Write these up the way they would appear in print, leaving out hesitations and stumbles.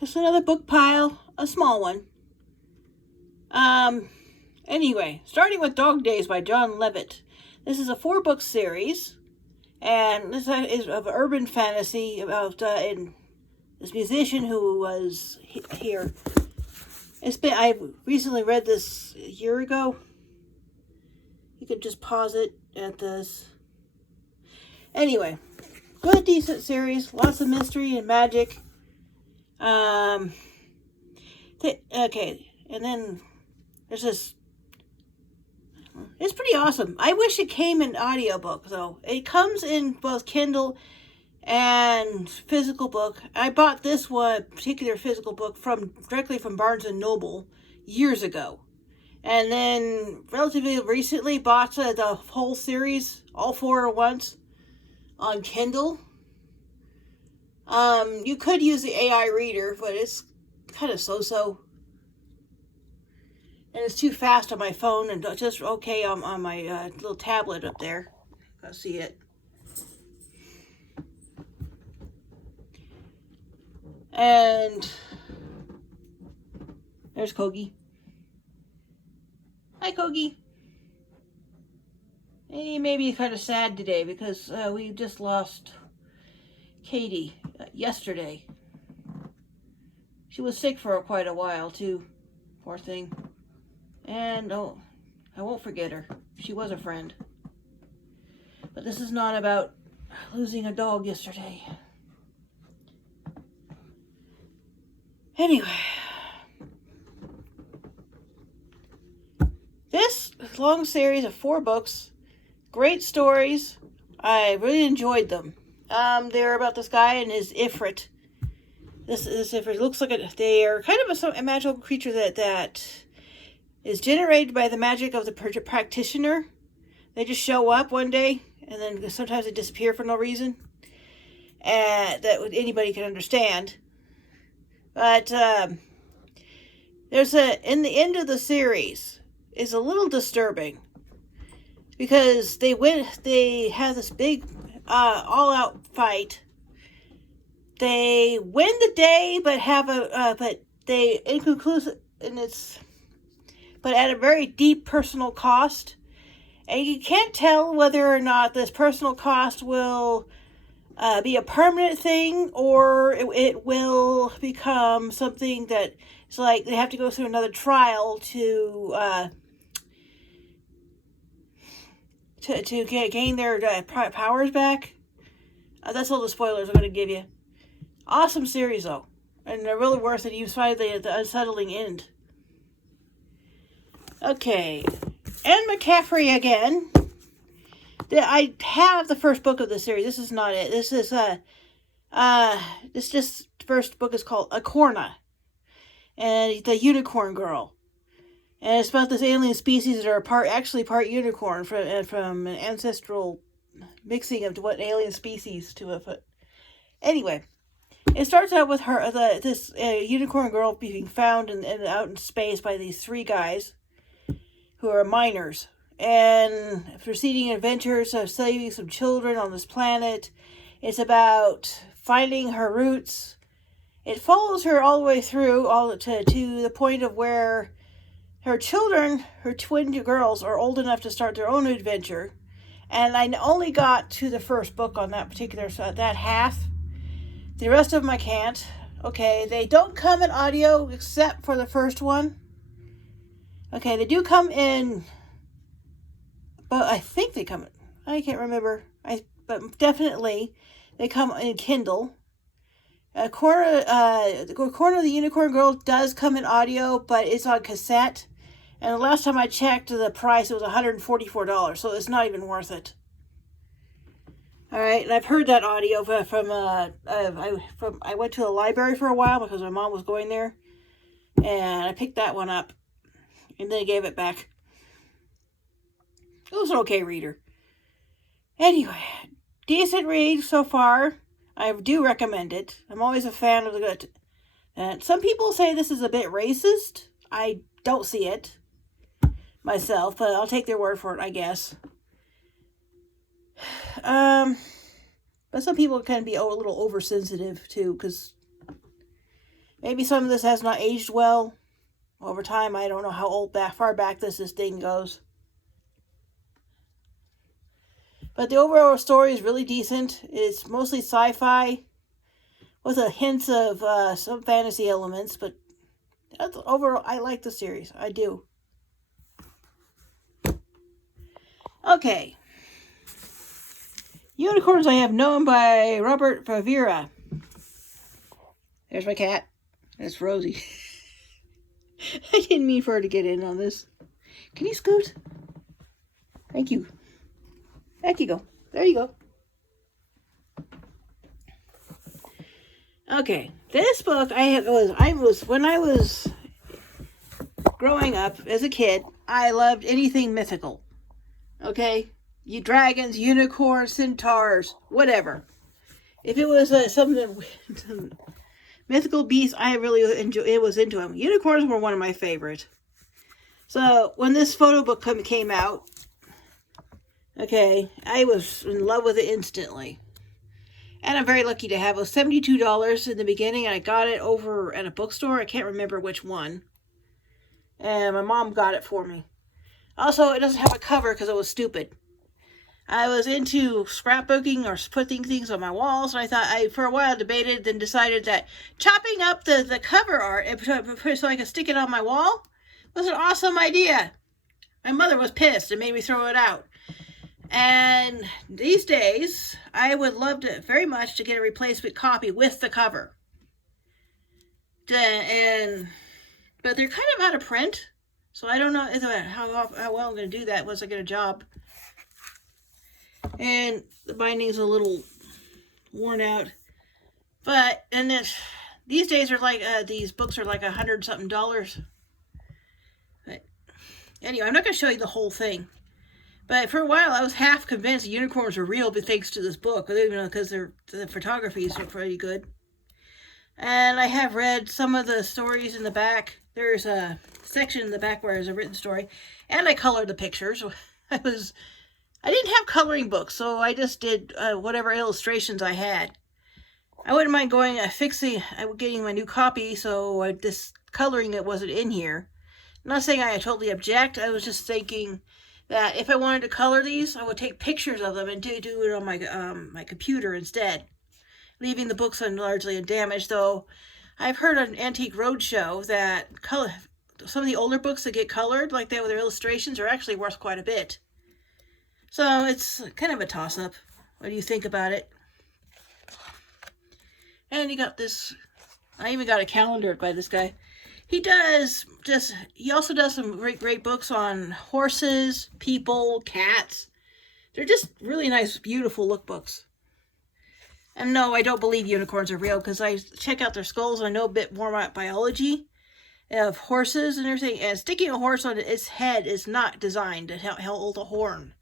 it's another book pile, a small one. Anyway, starting with Dog Days by John Levitt. This is a 4-book series, and this is of urban fantasy about this musician who was here. I recently read this a year ago. You could just pause it at this. Anyway, good, decent series, lots of mystery and magic. Okay, and then there's this. It's pretty awesome. I wish it came in audiobook, though. It comes in both Kindle and physical book. I bought this one particular physical book directly from Barnes & Noble years ago. And then relatively recently bought the whole series, all 4 at once, on Kindle. You could use the AI reader, but it's kind of so-so. And it's too fast on my phone and just okay on my little tablet up there. I see it. And there's Kogi. Hi, Kogi. He may be kind of sad today because we just lost Katie yesterday. She was sick for quite a while, too. Poor thing. And, oh, I won't forget her. She was a friend. But this is not about losing a dog yesterday. Anyway. This long series of 4 books. Great stories. I really enjoyed them. They're about this guy and his Ifrit. This Ifrit looks like they are kind of a magical creature that is generated by the magic of the practitioner. They just show up one day, and then sometimes they disappear for no reason. And that anybody can understand. But there's in the end of the series is a little disturbing because they have this big all-out fight. They win the day, but they inconclusive, and it's. But at a very deep personal cost. And you can't tell whether or not this personal cost will be a permanent thing or it will become something that it's like they have to go through another trial to gain their powers back. That's all the spoilers I'm going to give you. Awesome series, though. And they're really worth it. You find the unsettling end. Okay, Anne McCaffrey again. I have the first book of the series. This is not it. This is first book is called Acorna, and the Unicorn Girl, and it's about this alien species that are part unicorn from an ancestral mixing of what alien species to it. Anyway, it starts out with this unicorn girl being found out in space by these 3 guys who are minors, and proceeding adventures of saving some children on this planet. It's about finding her roots. It follows her all the way through, to the point of where her children, her twin girls, are old enough to start their own adventure. And I only got to the first book on that particular that half. The rest of them I can't. Okay, they don't come in audio except for the first one. Okay, they do come in, but I think they come in, I can't remember, but definitely they come in Kindle. Corner of the Unicorn Girl does come in audio, but it's on cassette, and the last time I checked the price, it was $144, so it's not even worth it. Alright, and I've heard that audio I went to the library for a while because my mom was going there, and I picked that one up. And then I gave it back. It was an okay reader. Anyway, decent read so far. I do recommend it. I'm always a fan of the good. And some people say this is a bit racist. I don't see it myself, but I'll take their word for it, I guess. But some people can be a little oversensitive too, because Maybe some of this has not aged well over time. I don't know how far back this thing goes. But the overall story is really decent. It's mostly sci-fi with a hint of some fantasy elements, but overall, I like the series. I do. Okay. Unicorns I Have Known by Robert Favira. There's my cat. That's Rosie. I didn't mean for her to get in on this. Can you scoot? Thank you. Back you go. There you go. Okay, this book when I was growing up as a kid, I loved anything mythical. Okay, you dragons, unicorns, centaurs, whatever. If it was something mythical beasts, I really was into them. Unicorns were one of my favorite. So when this photo book came out, okay, I was in love with it instantly. And I'm very lucky to have it. It was $72 in the beginning, and I got it over at a bookstore. I can't remember which one. And my mom got it for me. Also, it doesn't have a cover because it was stupid. I was into scrapbooking or putting things on my walls, and I thought for a while debated, then decided that chopping up the cover art so I could stick it on my wall was an awesome idea. My mother was pissed and made me throw it out. And these days, I would love to very much to get a replacement copy with the cover. But they're kind of out of print, so I don't know how well I'm going to do that once I get a job. And the binding's a little worn out. But these days are like these books are like $100-something. But anyway, I'm not going to show you the whole thing. But for a while, I was half convinced unicorns were real, but thanks to this book, because the photography is pretty good. And I have read some of the stories in the back. There's a section in the back where there's a written story, and I colored the pictures. I didn't have coloring books, so I just did whatever illustrations I had. I wouldn't mind getting my new copy, so this coloring it wasn't in here. I'm not saying I totally object. I was just thinking that if I wanted to color these, I would take pictures of them and do it on my computer instead, leaving the books largely undamaged. Though I've heard on Antique Roadshow that some of the older books that get colored like that with their illustrations are actually worth quite a bit. So it's kind of a toss-up. What do you think about it? And you got this. I even got a calendar by this guy. He also does some great books on horses, people, cats. They're just really nice, beautiful lookbooks. And no, I don't believe unicorns are real because I check out their skulls and I know a bit more about biology of horses and everything. And sticking a horse on its head is not designed to hold a horn.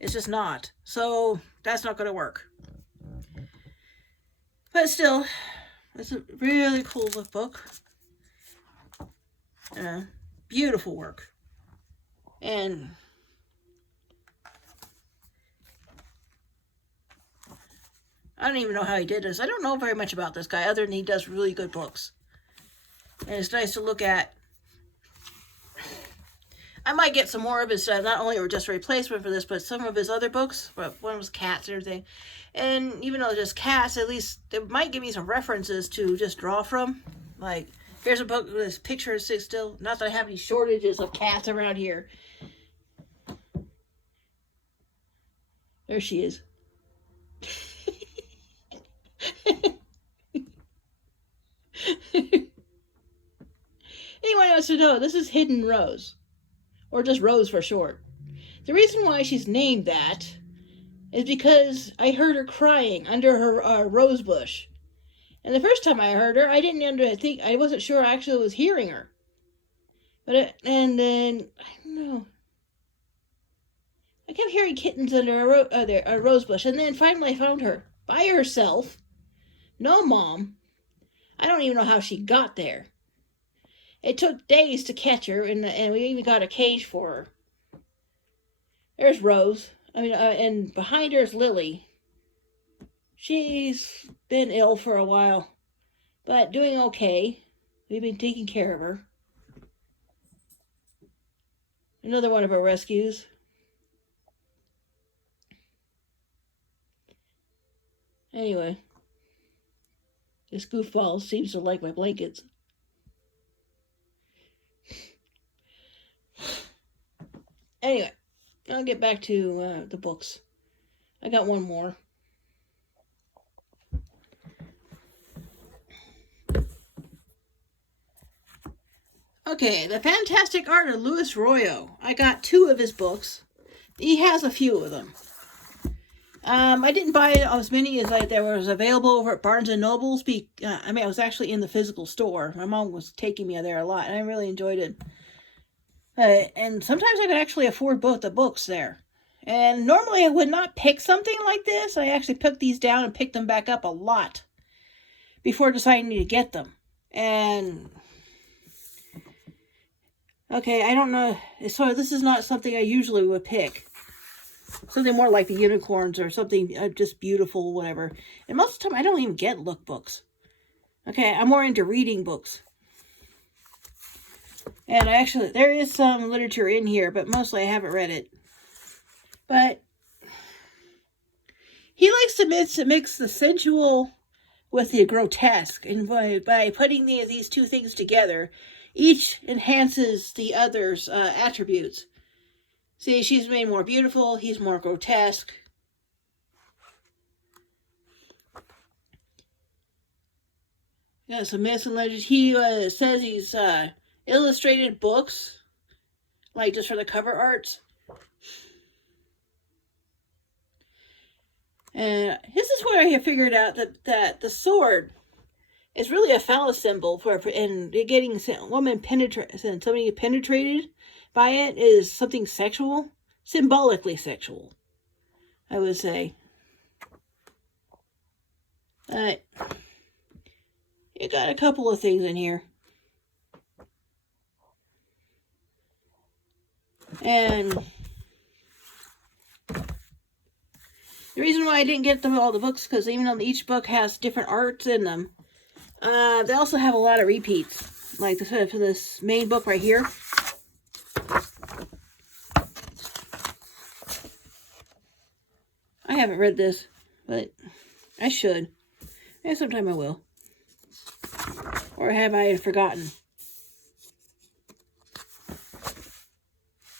It's just not. So that's not going to work. But still, it's a really cool lookbook. Beautiful work. And I don't even know how he did this. I don't know very much about this guy other than he does really good books. And it's nice to look at. I might get some more of his, not only or just a replacement for this, but some of his other books. One was cats and everything. And even though just cats, at least it might give me some references to just draw from. Like, here's a book with this picture of Sit Still. Not that I have any shortages of cats around here. There she is. Anyone wants to know, this is Hidden Rose. Or just Rose for short. The reason why she's named that is because I heard her crying under her rose bush. And the first time I heard her, I wasn't sure I actually was hearing her. And then, I don't know. I kept hearing kittens under a rose bush. And then finally I found her by herself. No mom. I don't even know how she got there. It took days to catch her, and we even got a cage for her. There's Rose. And behind her is Lily. She's been ill for a while, but doing okay. We've been taking care of her. Another one of our rescues. Anyway, this goofball seems to like my blankets. Anyway, I'll get back to the books. I got one more. Okay, The Fantastic Art of Louis Royo. I got 2 of his books. He has a few of them. I didn't buy as many as there was available over at Barnes & Noble's. I was actually in the physical store. My mom was taking me there a lot, and I really enjoyed it. And sometimes I could actually afford both the books there. And normally I would not pick something like this. I actually put these down and picked them back up a lot before deciding to get them. And okay, I don't know. So this is not something I usually would pick. Something more like the unicorns or something just beautiful, whatever. And most of the time I don't even get lookbooks. Okay, I'm more into reading books. And there is some literature in here, but mostly I haven't read it. But he likes to mix the sensual with the grotesque. And by putting these 2 things together, each enhances the other's attributes. See, she's made more beautiful, he's more grotesque. Got some myths and legends. He says he's illustrated books, like just for the cover arts. And this is where I have figured out that the sword is really a phallus symbol and getting somebody penetrated by it is something sexual, symbolically sexual, I would say. But you got a couple of things in here. And the reason why I didn't get all the books, because even though each book has different arts in them, they also have a lot of repeats. Like for this main book right here. I haven't read this, but I should. Maybe sometime I will. Or have I forgotten?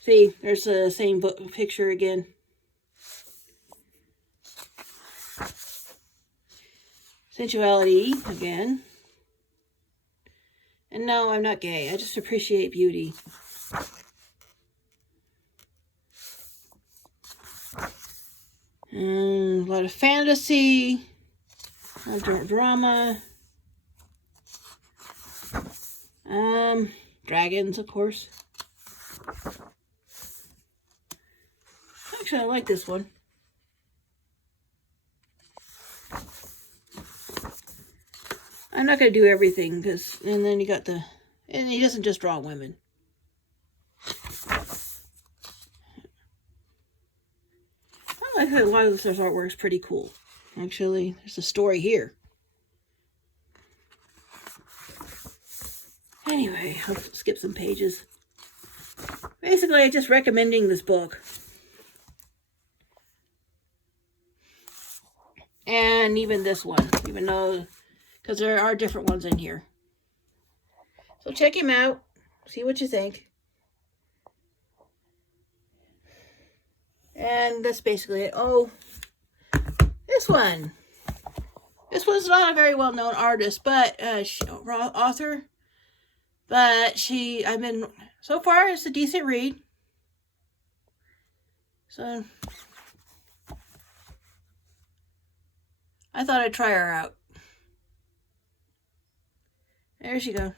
See, there's the same book picture again. Sensuality again. And no, I'm not gay. I just appreciate beauty. A lot of fantasy, a lot of drama, dragons, of course. Actually, I like this one. I'm not going to do everything, and then you got and he doesn't just draw women. I like a lot of this artwork is pretty cool. Actually, there's a story here. Anyway, I'll skip some pages. Basically, I'm just recommending this book. And even this one, even though, because there are different ones in here. So check him out. See what you think. And that's basically it. Oh, this one. This one's not a very well-known artist, but author. But so far it's a decent read. So I thought I'd try her out. There she goes.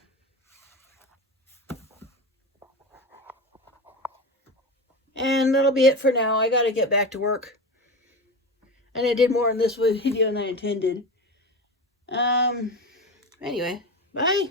And that'll be it for now. I gotta get back to work. And I did more in this video than I intended. Anyway, bye.